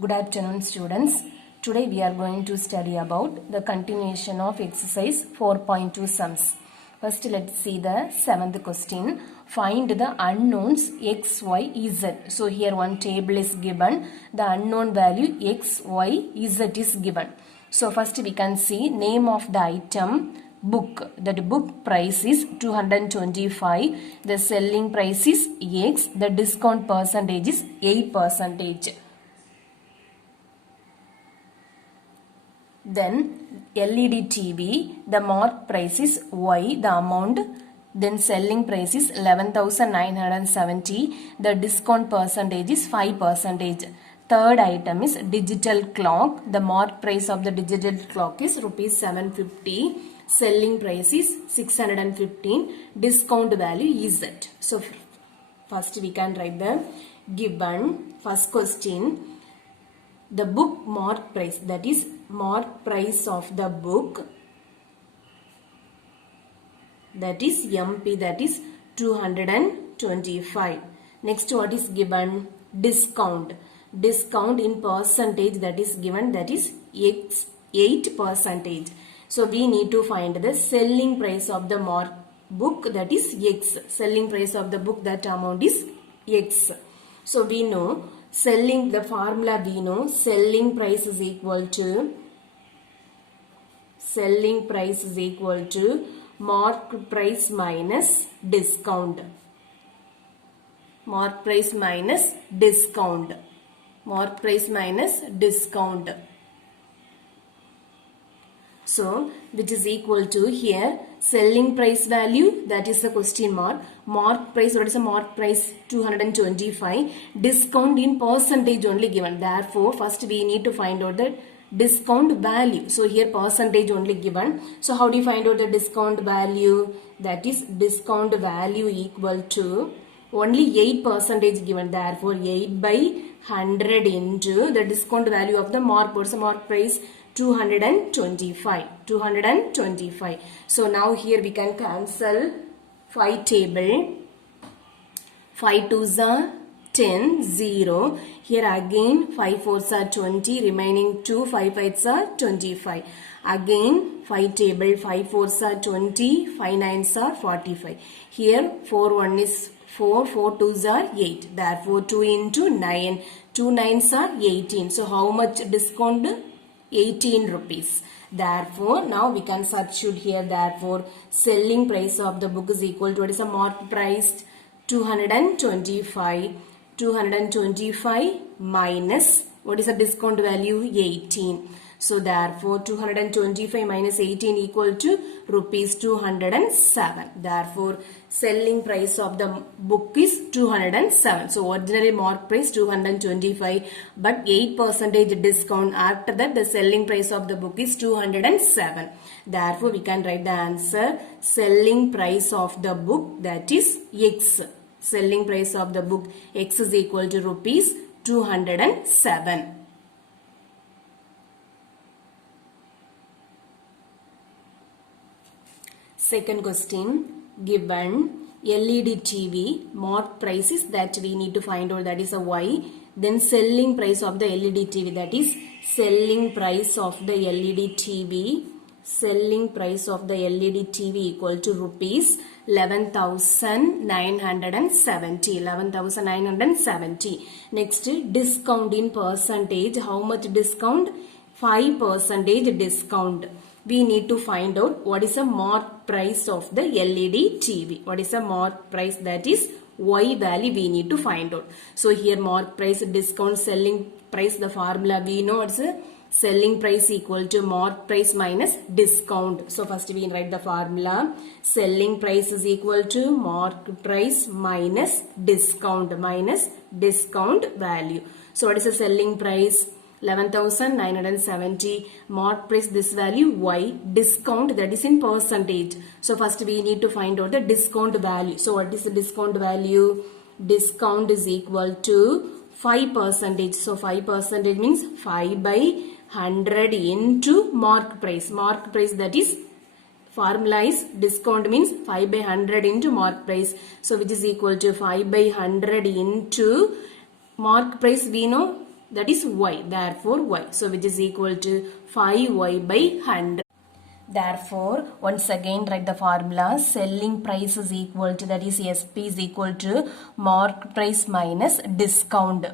Good afternoon, students. Today we are going to study about the continuation of exercise 4.2 sums. First, let's see the seventh question. Find the unknowns x, y, z. So here one table is given. The unknown value x, y, z is given. So first we can see name of the item book. That book price is 225. The selling price is x. The discount percentage is 8%. Then LED TV, the mark price is Y, the amount. Then selling price is 11,970. The discount percentage is 5%. Third item is digital clock. The mark price of the digital clock is rupees 750. Selling price is 615. Discount value is Z. So first we can write the given first question. The book mark price, that is mark price of the book, that is MP, that is 225. Next, what is given? Discount. Discount in percentage, that is given, that is 8%. So we need to find the selling price of the mark book, that is X. Selling price of the book, that amount is X. So we know selling, the formula we know, selling price is equal to mark price minus discount. Mark price minus discount. Mark price minus discount. So which is equal to here selling price value, that is the question mark. Mark price, what is the mark price? 225. Discount in percentage only given. Therefore, first we need to find out the discount value. So here percentage only given. So how do you find out the discount value? That is discount value equal to only 8% given. Therefore, 8 by 100 into the discount value of the mark. What's the mark price? 225. 225. So now here we can cancel 5 table. 5 2s are 10, 0. Here again 5 4s are 20. Remaining 2, 5 5s are 25. Again 5 table, 5 4s are 20. 5 9s are 45. Here 4 1 is 4, 4 2s are 8. Therefore 2 into 9. 2 9s are 18. So how much discount? 18 rupees. Therefore, now we can substitute here. Therefore, selling price of the book is equal to, what is the mark price? 225. 225 minus, what is the discount value? 18. So, therefore, 225 minus 18 equal to rupees 207. Therefore, selling price of the book is 207. So, originally mark price 225, but 8% discount. After that, the selling price of the book is 207. Therefore, we can write the answer. Selling price of the book, that is X. Selling price of the book X is equal to rupees 207. Second question, given LED TV mark prices, that we need to find out, that is a Y. Then selling price of the LED TV, that is selling price of the LED TV. Selling price of the LED TV equal to rupees 11,970. 11,970. Next, discount in percentage. How much discount? 5% discount. We need to find out what is the mark price of the LED TV. What is the mark price? That is Y value we need to find out. So here mark price, discount, selling price, the formula we know, it's a selling price equal to mark price minus discount. So first we write the formula. Selling price is equal to mark price minus discount value. So what is the selling price? 11,970. Mark price, this value Y. Discount, that is in percentage. So first we need to find out the discount value. So what is the discount value? Discount is equal to 5%. So 5% means 5 by 100 into mark price. Mark price, that is formula is discount means 5 by 100 into mark price. So which is equal to 5 by 100 into mark price we know that is y. Therefore y. So which is equal to 5y by 100. Therefore, once again write the formula. Selling price is equal to, that is SP is equal to mark price minus discount.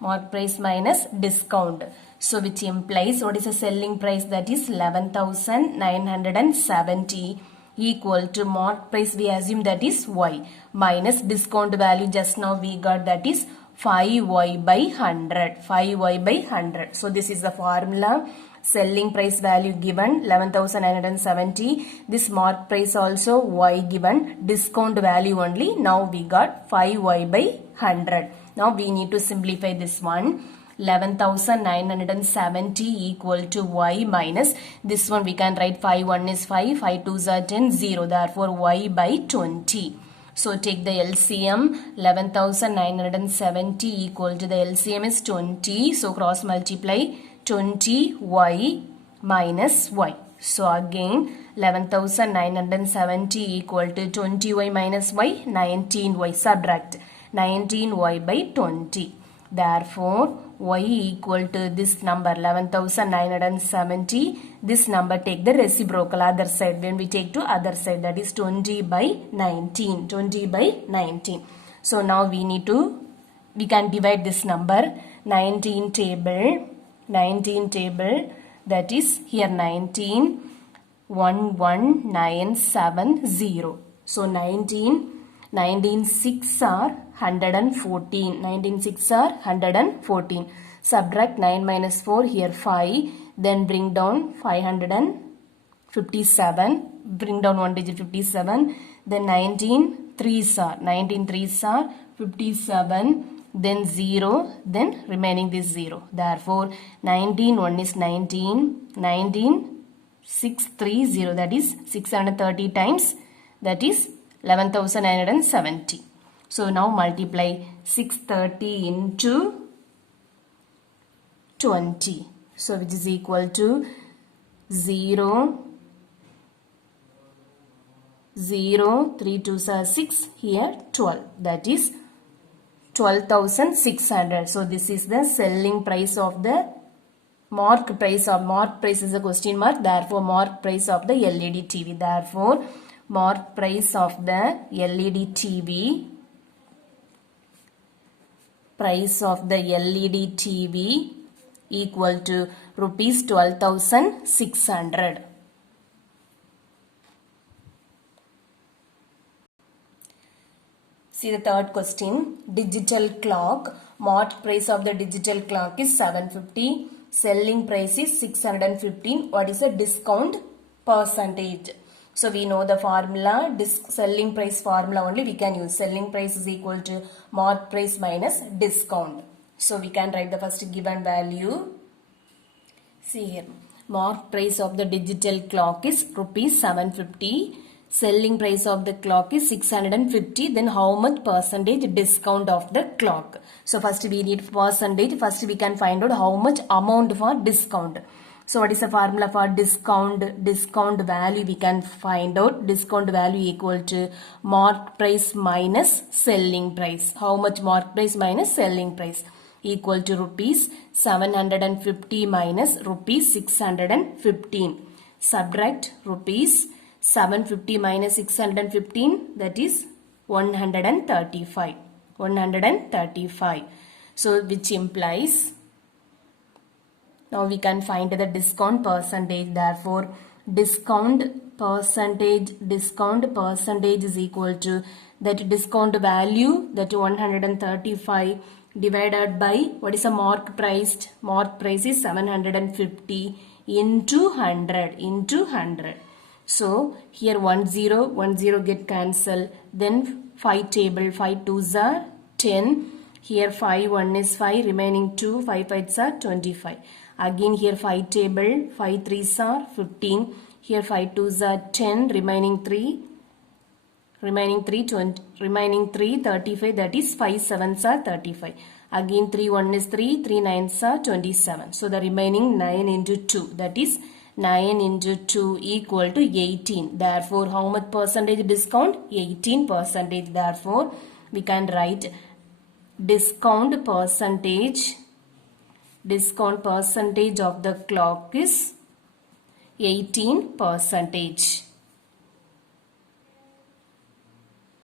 Mark price minus discount. So which implies what is the selling price, that is 11,970 equal to mark price we assume that is y minus discount value just now we got, that is 5y by 100. 5y by 100. So this is the formula. Selling price value given 11,970. This mark price also y given. Discount value only. Now we got 5y by 100. Now we need to simplify this one. 11,970 equal to y minus this one we can write 5 1 is 5, 5 2 is 10, 0. Therefore y by 20. So take the LCM. 11,970 equal to the LCM is 20. So cross multiply 20y minus y. So again 11,970 equal to 20y minus y, 19y. Subtract 19y by 20. Therefore y equal to this number 11,970. This number take the reciprocal other side. When we take to other side, that is 20 by 19. 20 by 19. So now we can divide this number. 19 table, that is here 19, 11970. So 19 6 are 114. 19 6 are 114. Subtract 9 minus 4, here 5. Then bring down 557. Bring down one digit 57. Then 19 3s are 57. Then 0. Then remaining this 0. Therefore 19 1 is 19. 19 630, that is 630 times, that is 11,970. So now multiply 630 into 20. So which is equal to 0, 0, 3 2s are 6, here 12. That is 12,600. So this is the selling price of the mark price, or mark price is a question mark. Therefore mark price of the LED TV. Therefore mark price of the LED TV, price of the LED TV equal to rupees 12,600. See the third question. Digital clock. Mark price of the digital clock is 750. Selling price is 615. What is the discount percentage? So we know the formula. Selling price formula only we can use. Selling price is equal to mark price minus discount. So we can write the first given value. See here. Mark price of the digital clock is rupees 750. Selling price of the clock is 650. Then how much percentage discount of the clock? So first we need percentage. First we can find out how much amount for discount. So what is the formula for discount? Discount value we can find out. Discount value equal to mark price minus selling price. How much mark price minus selling price? Equal to rupees 750 minus rupees 615. Subtract rupees 750 minus 615, that is 135. 135. So which implies, now we can find the discount percentage. Therefore discount percentage is equal to that discount value, that 135 divided by what is the mark price? Mark price is 750 into 100. So here 10 get cancelled. Then 5 table, 5 2s are 10. Here 5 1 is 5, remaining 2, 5 5s are 25. Again here 5 table, 5 3s are 15. Here 5 2s are 10, remaining 3 20, remaining 3 35, that is 5 7s are 35. Again 3 1 is 3, 3 9s are 27. So the remaining 9 into 2, that is 9 into 2 equal to 18. Therefore how much percentage discount? 18%. Therefore we can write discount percentage Discount percentage of the clock is 18%.